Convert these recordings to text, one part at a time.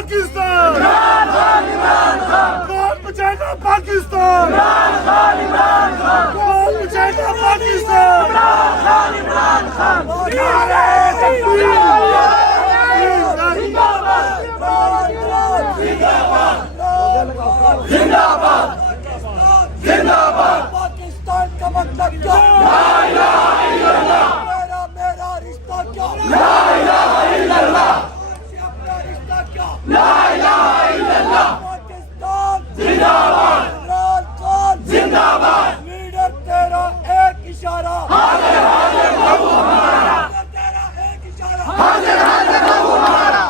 पाकिस्तान, कौन बचाएगा पाकिस्तान, कौन बचाएगा पाकिस्तान। जिंदाबाद जिंदाबाद पाकिस्तान का मतलब क्या? ला इलाहा इल्लल्लाह। मेरा मेरा रिश्ता क्या? ला इलाहा इल्लल्लाह। अपना रिश्ता क्या? ला इलाहा इल्लल्लाह। पाकिस्तान जिंदाबाद, इमरान खान जिंदाबाद। लीडर तेरा एक इशारा, हाजिर हाजिर प्रभु हमारा। तेरा एक इशारा, हाजिर हाजिर प्रभु हमारा।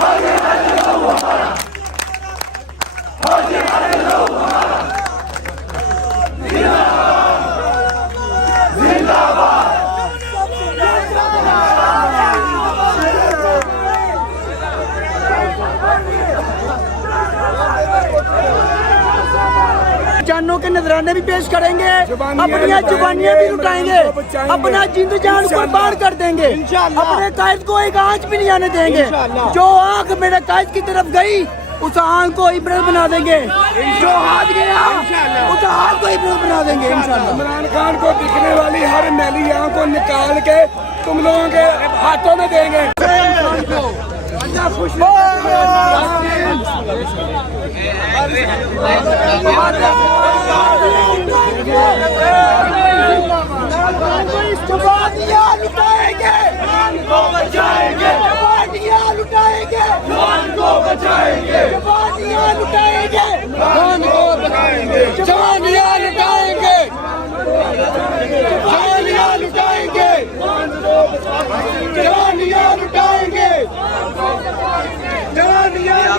हाजिर हाजिर प्रभु हमारा। जानों के नजराने भी पेश करेंगे, अपनी जुबानियाँ भी लुटाएंगे, अपना जिंद जान कुर्बान कर देंगे, अपने कायद को एक आंच भी नहीं आने देंगे। जो आंख मेरे कायद की तरफ गई उस आंख को इबरत बना देंगे, जो हाथ गया उस हाथ को इबरत बना देंगे इंशाल्लाह। इमरान खान को दिखने वाली हर मैली आंख को निकाल के तुम लोगों के हाथों में देंगे। जवानियाँ लुटाएंगे, को बचाएंगे, जवानियाँ लुटाएंगे, को बचाएंगे, जवानियाँ लुटाएंगे, को बचाएंगे, जवानियाँ लुटाएंगे, जवानियाँ लुटाएंगे, जवानियाँ लुटाएंगे, जवानियाँ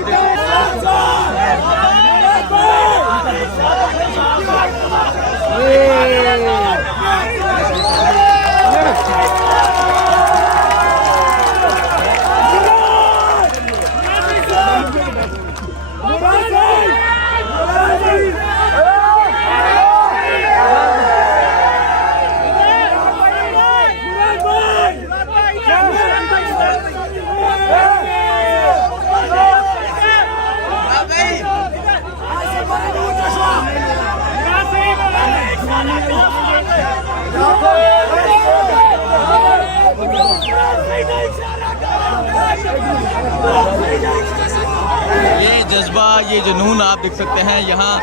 ये जज्बा, ये जुनून आप देख सकते हैं यहाँ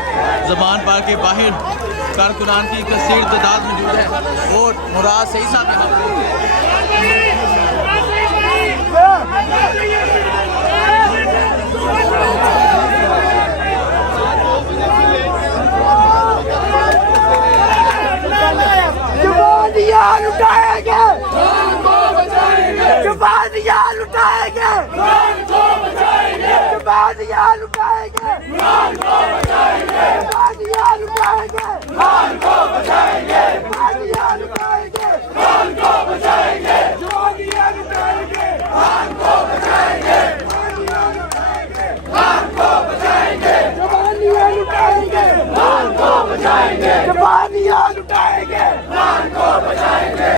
ज़बान पार्क के बाहर कारकुनान की कसीर तादाद मौजूद है और मुराद सही साहब यहाँ जवानियाँ लुटाएंगे, जवानियाँ लुटाएंगे, जवानियाँ लुटाएंगे, जवानियाँ लुटाएंगे, को बचाएंगे, जवानियाँ लुटाएंगे। को बचाएंगे।